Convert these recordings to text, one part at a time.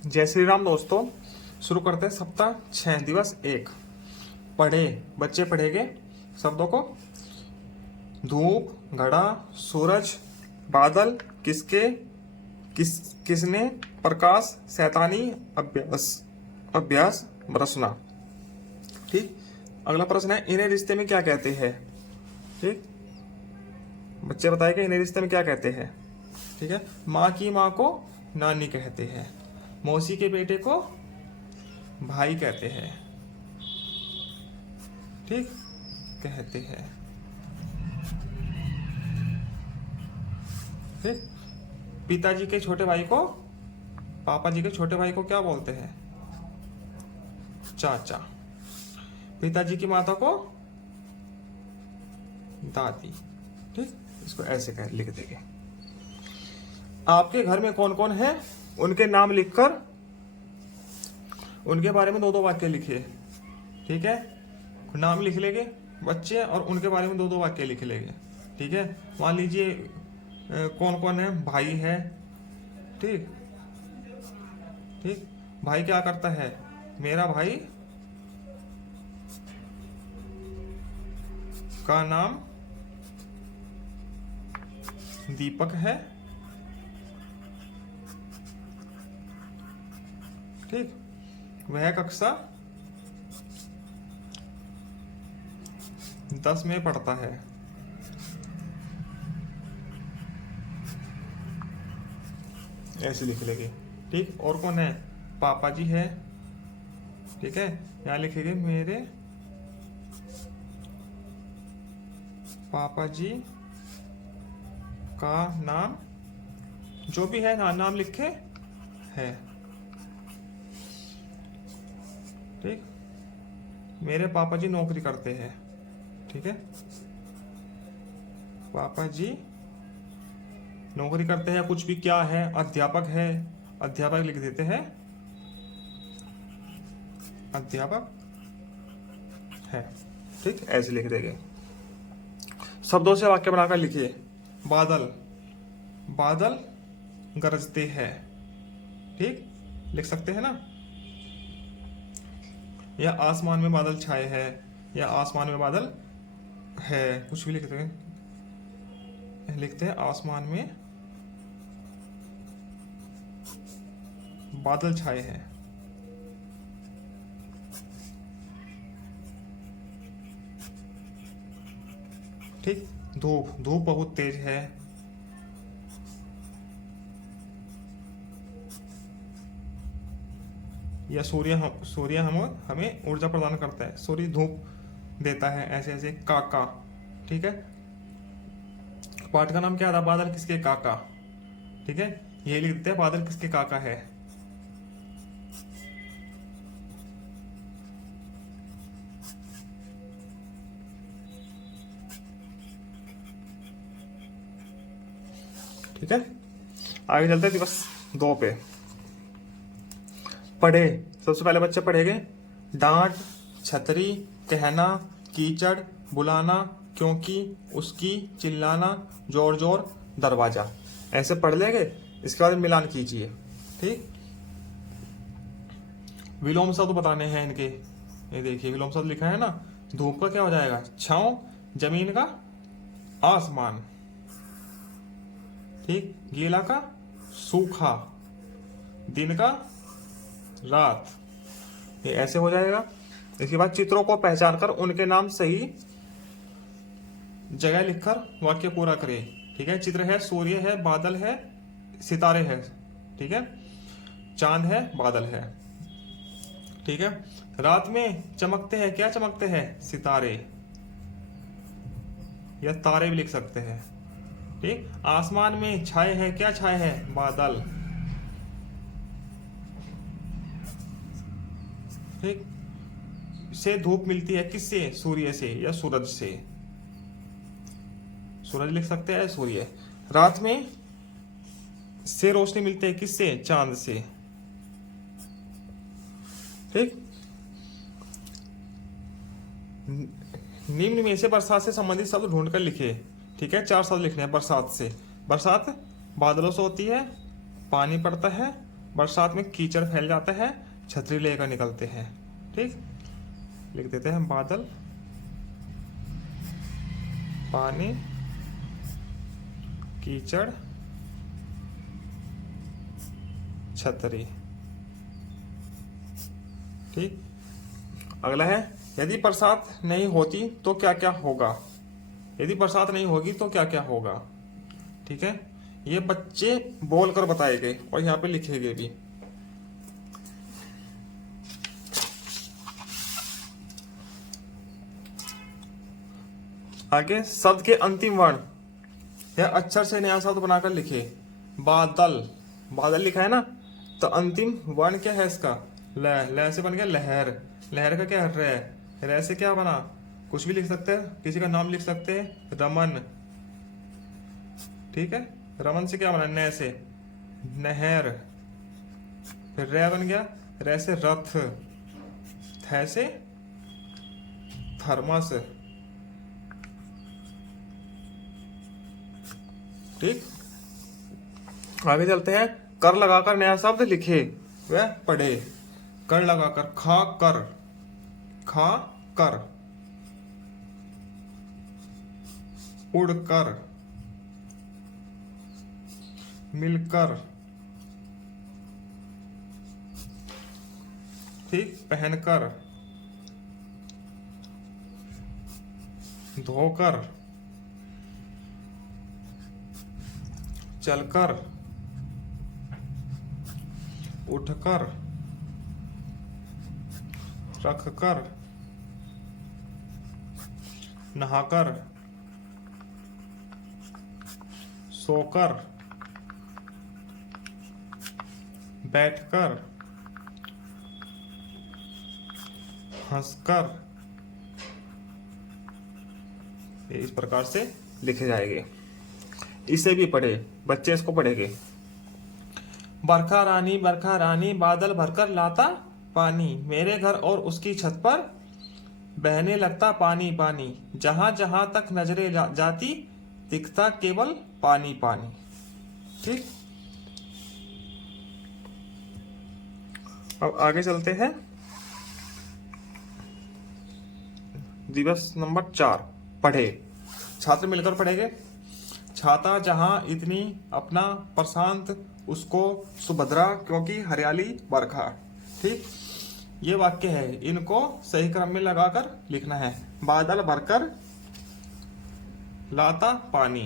जय श्री राम दोस्तों। शुरू करते हैं सप्ताह 6 दिवस 1। पढ़े, बच्चे पढ़ेंगे शब्दों को। धूप, घड़ा, सूरज, बादल, किसके, किसने, प्रकाश, शैतानी, अभ्यास, अभ्यास, बरसना। ठीक। अगला प्रश्न है, इन्हें रिश्ते में क्या कहते हैं। ठीक, बच्चे बताएंगे इन्हें रिश्ते में क्या कहते हैं। ठीक है। माँ की माँ को नानी कहते हैं, मौसी के बेटे को भाई कहते हैं। ठीक, कहते हैं। ठीक। पिताजी के छोटे भाई को, पापा जी के छोटे भाई को क्या बोलते हैं, चाचा। पिताजी की माता को दादी। ठीक, इसको ऐसे कह लिख देंगे। आपके घर में कौन कौन है, उनके नाम लिखकर उनके बारे में 2-2 वाक्य लिखिए। ठीक है, नाम लिख लेंगे बच्चे और उनके बारे में 2-2 वाक्य लिख लेंगे। ठीक है। मान लीजिए कौन कौन है, भाई है। ठीक। ठीक, भाई क्या करता है, मेरा भाई का नाम दीपक है। ठीक, वह कक्षा 10 में पढ़ता है। ऐसे लिख लेंगे। ठीक। और कौन है, पापा जी है। ठीक है, यहां लिखेंगे मेरे पापा जी का नाम, जो भी है नाम लिखे है। ठीक, मेरे पापा जी नौकरी करते हैं। ठीक है, पापा जी नौकरी करते हैं, कुछ भी क्या है, अध्यापक है, अध्यापक लिख देते हैं, अध्यापक है। ठीक, ऐसे लिख देंगे। शब्दों से वाक्य बनाकर लिखिए। बादल, बादल गरजते हैं। ठीक, लिख सकते हैं ना। या आसमान में बादल छाए हैं, या आसमान में बादल है, कुछ भी लिखते हैं। लिखते हैं आसमान में बादल छाए हैं। ठीक। धूप, धूप बहुत तेज है। या सूर्य हमें ऊर्जा प्रदान करता है, सूर्य धूप देता है। ऐसे ऐसे काका। ठीक है, पाठ का नाम क्या था, बादल किसके काका। ठीक है, ये लिख देते हैं बादल किसके काका है। ठीक है, आगे चलते हैं दिवस 2 पे। पढ़े, सबसे पहले बच्चे पढ़ेंगे। डांट, छतरी, कहना, कीचड़, बुलाना, क्योंकि, उसकी, चिल्लाना, जोर जोर, दरवाजा। ऐसे पढ़ लेंगे। इसके बाद मिलान कीजिए। ठीक। विलोम शब्द बताने हैं इनके। ये देखिए विलोम शब्द लिखा है ना। धूप का क्या हो जाएगा, छांव। जमीन का आसमान। ठीक। गीला का सूखा। दिन का रात। ये ऐसे हो जाएगा। इसके बाद चित्रों को पहचान कर उनके नाम सही जगह लिखकर वाक्य पूरा करें। ठीक है, चित्र है, सूर्य है, बादल है, सितारे हैं। ठीक है, चांद है, बादल है। ठीक है, रात में चमकते हैं, क्या चमकते हैं, सितारे, या तारे भी लिख सकते हैं। ठीक। आसमान में छाए हैं, क्या छाए हैं, बादल। ठीक। से धूप मिलती है, किससे, सूर्य से या सूरज से। सूरज लिख सकते हैं, सूर्य। रात में से रोशनी मिलती है, किससे, चांद से। ठीक। निम्न में से बरसात से संबंधित शब्द ढूंढकर लिखे। ठीक है, 4 शब्द लिखने हैं बरसात से। बरसात बादलों से होती है, पानी पड़ता है, बरसात में कीचड़ फैल जाता है, छतरी लेकर निकलते हैं। ठीक, लिख देते हैं बादल, पानी, कीचड़, छतरी। ठीक, अगला है यदि बरसात नहीं होती तो क्या क्या होगा। यदि बरसात नहीं होगी तो क्या क्या होगा। ठीक है, ये बच्चे बोलकर बताएंगे और यहाँ पे लिखेंगे भी। आगे शब्द के अंतिम वर्ण या अक्षर से नया शब्द बनाकर लिखे। बादल, बादल लिखा है ना, तो अंतिम वर्ण क्या है इसका, ल से बन गया लहर। लहर का क्या है, रे से क्या बना, कुछ भी लिख सकते हैं, किसी का नाम लिख सकते हैं, रमन। ठीक है, रमन से क्या बना, न से नहर। फिर रे बन गया, रे से रथ, थ से थर्मस। ठीक, आगे चलते हैं। कर लगाकर नया शब्द लिखे व पढ़े। कर लगाकर, खा कर, खा कर, उड़कर, मिलकर। ठीक, पहनकर, धोकर, चलकर, उठकर, रखकर, नहाकर, सोकर, बैठकर, हंसकर। ये इस प्रकार से लिखे जाएंगे। इसे भी पढ़े, बच्चे इसको पढ़ेंगे। बरखा रानी बादल भरकर लाता पानी, मेरे घर और उसकी छत पर बहने लगता पानी पानी, जहां जहां तक नजरें जाती दिखता केवल पानी पानी। ठीक, अब आगे चलते हैं। दिवस नंबर 4 पढ़े, छात्र मिलकर पढ़ेंगे। छाता जहां इतनी अपना प्रशांत, उसको सुभद्रा क्योंकि हरियाली बरखा। ठीक, ये वाक्य है, इनको सही क्रम में लगाकर लिखना है। बादल भरकर लाता पानी,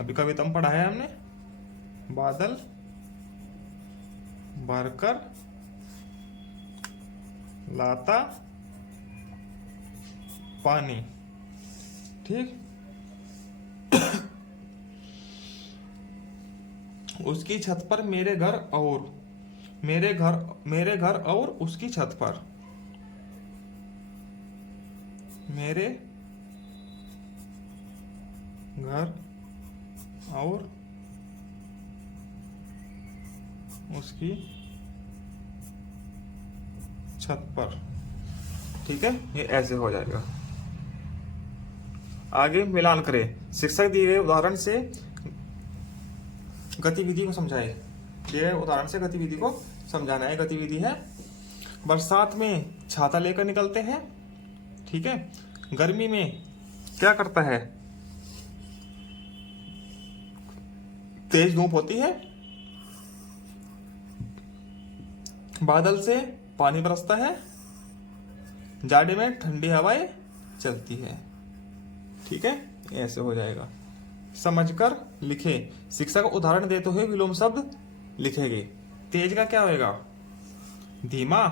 अभी कविता में पढ़ा है हमने। बादल भरकर लाता पानी। ठीक, उसकी छत पर मेरे घर और, मेरे घर और उसकी छत पर, मेरे घर और उसकी छत पर। ठीक है, ये ऐसे हो जाएगा। आगे मिलान करें। शिक्षक दिए गए उदाहरण से गतिविधि को समझाए। ये उदाहरण से गतिविधि को समझाना है। गतिविधि है, बरसात में छाता लेकर निकलते हैं। ठीक है, गर्मी में क्या करता है, तेज धूप होती है, बादल से पानी बरसता है, जाड़े में ठंडी हवाएं चलती है। ठीक है, ऐसे हो जाएगा। समझकर लिखे। शिक्षक उदाहरण देते हुए विलोम शब्द लिखेंगे। तेज का क्या होएगा, धीमा।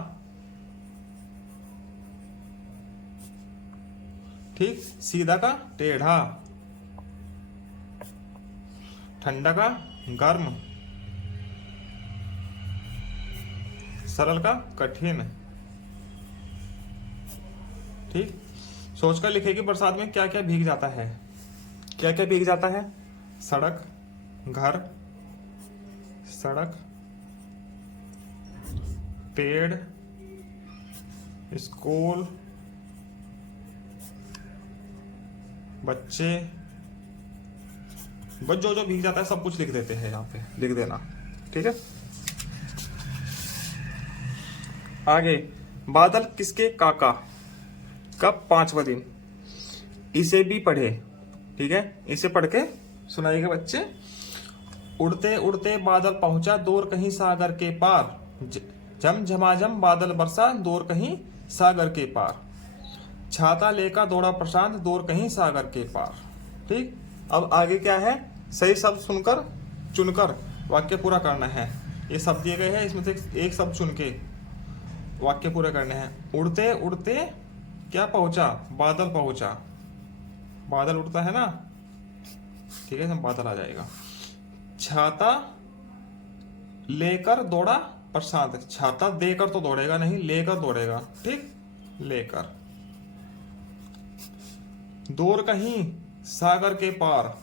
ठीक, सीधा का टेढ़ा, ठंडा का गर्म, सरल का कठिन। ठीक, सोचकर लिखेगी बरसात में क्या क्या भीग जाता है। क्या क्या भीग जाता है, सड़क, घर, सड़क, पेड़, स्कूल, बच्चे, बस जो जो भीग जाता है सब कुछ लिख देते हैं, यहाँ पे लिख देना। ठीक है। आगे, बादल किसके काका, कब, 5वां दिन। इसे भी पढ़े, ठीक है, इसे पढ़ के सुनाइएगा बच्चे। उड़ते उड़ते बादल पहुंचा दूर कहीं सागर के पार, झम झमाझम बादल बरसा दूर कहीं सागर के पार। छाता लेकर दौड़ा प्रशांत दूर कहीं सागर के पार। ठीक, अब आगे क्या है, सही शब्द सुनकर चुनकर वाक्य पूरा करना है। ये शब्द दिए गए हैं, इसमें से एक शब्द चुन के वाक्य पूरे करने हैं। उड़ते उड़ते क्या पहुंचा, बादल पहुंचा, बादल उड़ता है ना, ठीक है, बादल आ जाएगा। छाता लेकर दौड़ा प्रशांत, छाता देकर तो दौड़ेगा नहीं, लेकर दौड़ेगा, ठीक, लेकर। दूर कहीं सागर के पार,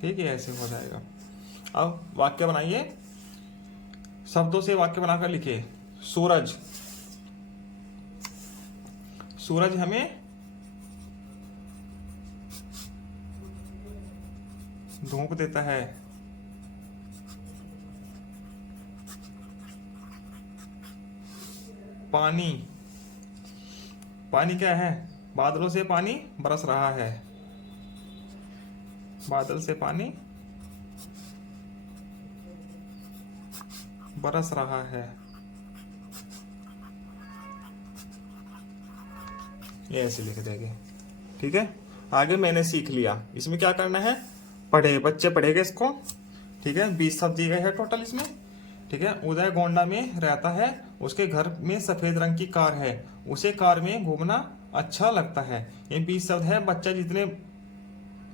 ठीक है, ऐसे हो जाएगा। अब वाक्य बनाइए, शब्दों से वाक्य बनाकर लिखिए। सूरज, सूरज हमें धूप देता है। पानी, पानी क्या है, बादलों से पानी बरस रहा है, बादल से पानी बरस रहा है। ये ऐसे लिख देंगे, ठीक है। आगे मैंने सीख लिया, इसमें क्या करना है, पढ़े, बच्चे पढ़ेंगे इसको, ठीक है। 20 शब्द दिए गए हैं टोटल इसमें, ठीक है। उदय गोंडा में रहता है, उसके घर में सफेद रंग की कार है, उसे कार में घूमना अच्छा लगता है। ये 20 शब्द है, बच्चा जितने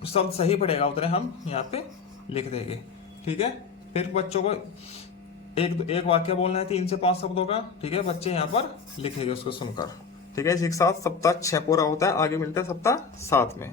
शब्द सही पढ़ेगा उतने हम यहाँ पे लिख देंगे, ठीक है। फिर बच्चों को एक वाक्य बोलना है 3 से 5 शब्दों का, ठीक है, बच्चे यहाँ पर लिखेंगे उसको सुनकर, ठीक है। इसी के साथ सप्ताह 6 पूरा होता है, आगे मिलते हैं सप्ताह 7 में।